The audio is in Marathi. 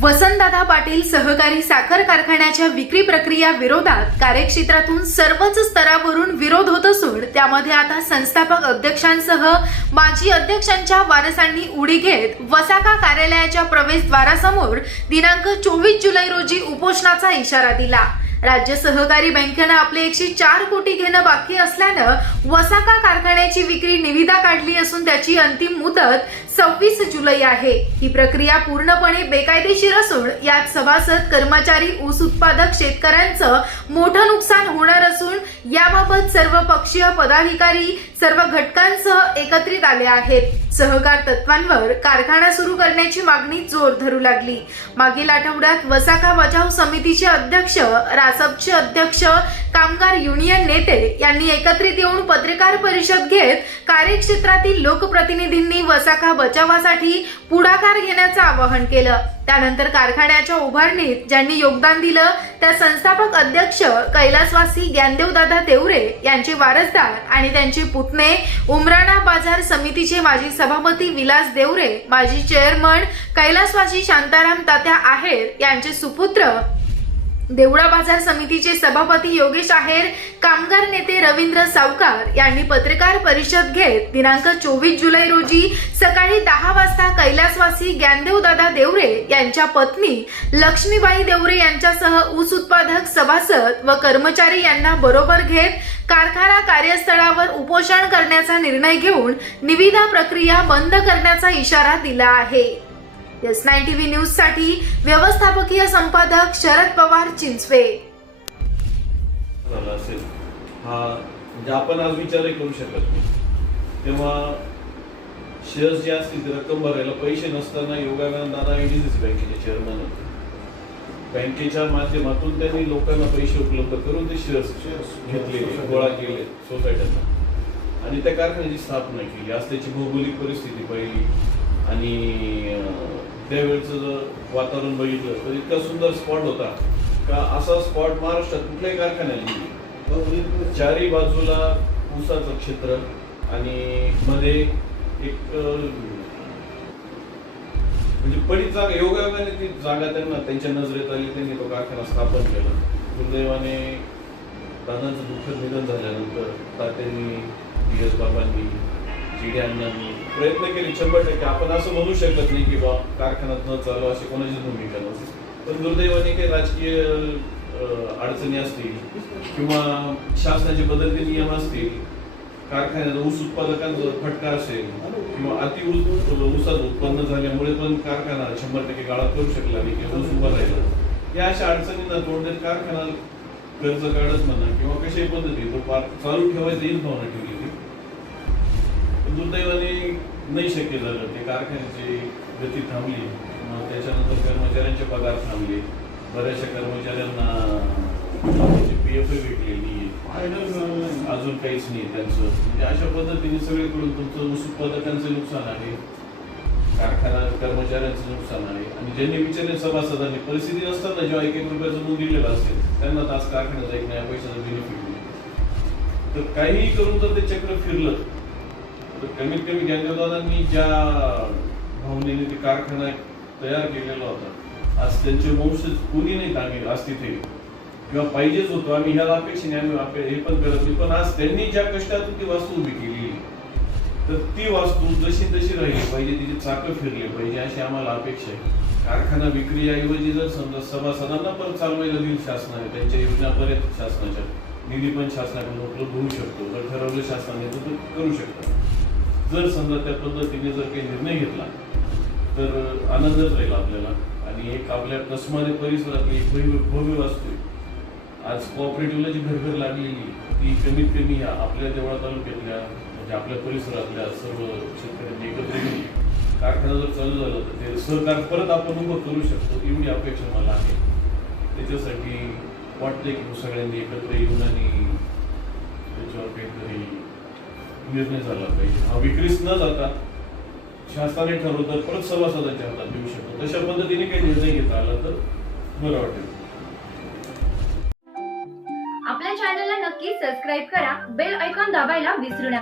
वसंतदादा पाटील सहकारी साखर कारखान्याच्या विक्री प्रक्रिया विरोधात कार्यक्षेत्रातून सर्वच स्तरावरून विरोध होत असून त्यामध्ये आता संस्थापक अध्यक्षांसह माजी अध्यक्षांच्या वारसांनी उडी घेत वसाका कार्यालयाच्या प्रवेशद्वारासमोर दिनांक चोवीस जुलै रोजी उपोषणाचा इशारा दिला. राज्य सहकारी बँकेनं आपले एकशे चार कोटी घेणं बाकी असल्यानं वसाका कारखान्याची विक्री निविदा काढली असून त्याची अंतिम मुदत सव्वीस जुलै आहे. ही प्रक्रिया पूर्णपणे बेकायदेशीर असून यात सभासद कर्मचारी ऊस उत्पादक शेतकऱ्यांचं मोठं नुकसान होणार असून याबाबत सर्व पक्षीय पदाधिकारी सर्व घटकांसह एकत्रित आले आहेत. सहकार तत्वांवर कारखाना सुरू करण्याची मागणी जोर धरू लागली. मागील आठवड्यात वसाखा बचाव समितीचे अध्यक्ष रासपचे अध्यक्ष कामगार युनियन नेते यांनी एकत्रित येऊन पत्रकार परिषद घेत कार्यक्षेत्रातील लोकप्रतिनिधींनी वसाखा बचावासाठी पुढाकार घेण्याचं आवाहन केलं. त्यानंतर कारखान्याच्या उभारणीत ज्यांनी योगदान दिलं त्या संस्थापक अध्यक्ष कैलासवासी ज्ञानदेवदादा तेवरे यांचे वारसदार आणि त्यांचे पुतणे उमराणा बाजार समितीचे माजी सभापती विलास देवरे माजी चेअरमन कैलासवासी शांताराम तात्या आहेर यांचे सुपुत्र देवळा बाजार समितीचे सभापती योगेश आहेर कामगार नेते रवींद्र सावकार यांनी पत्रकार परिषद घेत दिनांक चोवीस जुलै रोजी सकाळी दहा वाजता कैलासवासी ज्ञानदेवदादा देवरे यांच्या पत्नी लक्ष्मीबाई देवरे यांच्यासह ऊस उत्पादक सभासद व कर्मचारी यांना बरोबर घेत कारखाना कार्यस्थळावर उपोषण करण्याचा निर्णय घेऊन निविदा प्रक्रिया बंद करण्याचा इशारा दिला आहे. एस नाईन टीव्ही न्यूजसाठी व्यवस्थापकीय संपादक शरद पवार चिंचवे. झाला असेल. हा म्हणजे आपण आज विचारही करू शकत नाही. तेव्हा शेअर्स जे असतील ते रक्कम भरायला पैसे नसताना योगानंद दादा एडीसीसी बँकेचे चेअरमन होते. बँकेच्या माध्यमातून त्यांनी लोकांना पैसे उपलब्ध करून ते शेअर्स घेतले गोळा केले सोसायट्यांना आणि त्या कारखान्याची स्थापना केली. आज त्याची भौगोलिक परिस्थिती पाहिली. आणि त्यावेळचं जर वातावरण बघितलं तर इतका सुंदर स्पॉट होता. का असा स्पॉट महाराष्ट्रात कुठल्याही कारखान्याला नाही. चारी बाजूला ऊसाचं क्षेत्र आणि मध्ये एक म्हणजे पडीचा जागा योगायोगाने ती जागा त्यांना त्यांच्या नजरेत आली त्यांनी तो कारखाना स्थापन केला. दुर्दैवाने दादांचं दुःखद निधन झाल्यानंतर तात्यांनी डी एस बाबांनी प्रयत्न केले शंभर टक्के. आपण असं म्हणू शकत नाही की बा कारखान्यात न चालू अशी कोणाचीच भूमिका नसते पण दुर्दैवाने काही राजकीय अडचणी असतील किंवा शासनाचे बदलते नियम असतील कारखान्यात ऊस उत्पादकांचा फटका असेल किंवा अति ऊसात उत्पन्न झाल्यामुळे पण कारखाना शंभर टक्के गाळात करू शकला नाही किंवा ऊस उभा राहिला. या अशा अडचणींना तोंड देत कारखाना कर्ज काढत म्हणा किंवा कशाही पद्धती तो पार चालू ठेवायचा येईल भावना ठेवली. दुर्दैवाने नाही शक्य झालं. ते कारखान्याची गती थांबली. मग त्याच्यानंतर कर्मचाऱ्यांचे पगार थांबले. बऱ्याचशा कर्मचाऱ्यांना पी एफ भेटलेली अजून काहीच नाही त्यांचं. म्हणजे अशा पद्धतीने सगळीकडून तुमचं उत्पादकांचं नुकसान आहे. कारखाना कर्मचाऱ्यांचं नुकसान आहे. आणि ज्यांनी विचारले सभासदांनी परिस्थिती नसताना जेव्हा एक एक रुपयाचं मूल दिलेलं असेल त्यांना तास कारखान्याचा एक नया पैशाचा बेनिफिट मिळेल. तर काहीही करून जर ते चक्र फिरलं. तर कमीत कमी ज्ञानदेवदादांनी ज्या भावनेने ते कारखाना तयार केलेला होता आज त्यांचे वंशज कोणी नाही आम्ही आज तिथे. किंवा पाहिजेच होतो आम्ही ह्याला अपेक्षेने आम्ही हे पण करत नाही. पण आज त्यांनी ज्या कष्टातून ती वास्तू उभी केली तर ती वास्तू जशी तशी राहिली पाहिजे तिचे चाकं फिरले पाहिजे अशी आम्हाला अपेक्षा आहे. कारखाना विक्रीऐवजी जर समजा सभासदांना पण चालवायला देईल शासनाने त्यांच्या योजना बरेच शासनाच्या निधी पण शासनाकडून उपलब्ध होऊ शकतो. जर ठरवलं शासनाने तर करू शकतात जर समजा त्या पद्धतीने जर काही निर्णय घेतला तर आनंदच राहील आपल्याला आणि एक आपल्या कसमारे परिसरातली एक भव्य भव्य वास्तू आहे. आज कोऑपरेटिव्हला जी घरघर लागलेली ती कमीत कमी आपल्या देवळा तालुक्यातल्या म्हणजे आपल्या परिसरातल्या सर्व शेतकऱ्यांनी एकत्र येऊन कारखाना जर चालू झालं तर ते सहकार परत आपण उभं करू शकतो एवढी अपेक्षा मला आहे त्याच्यासाठी वाटते की सगळ्यांनी एकत्र येऊन आणि निर्णय झाला पाहिजे हा विक्रीस न जाता शासनाने ठरवलं तर परत सभासदांच्या हातात देऊ शकतो. तशा पद्धतीने काही निर्णय घेता आला तर बरं वाटेल. आपल्या चॅनलला नक्की सबस्क्राईब करा. बेल ऐकॉन दाबायला विसरू नका.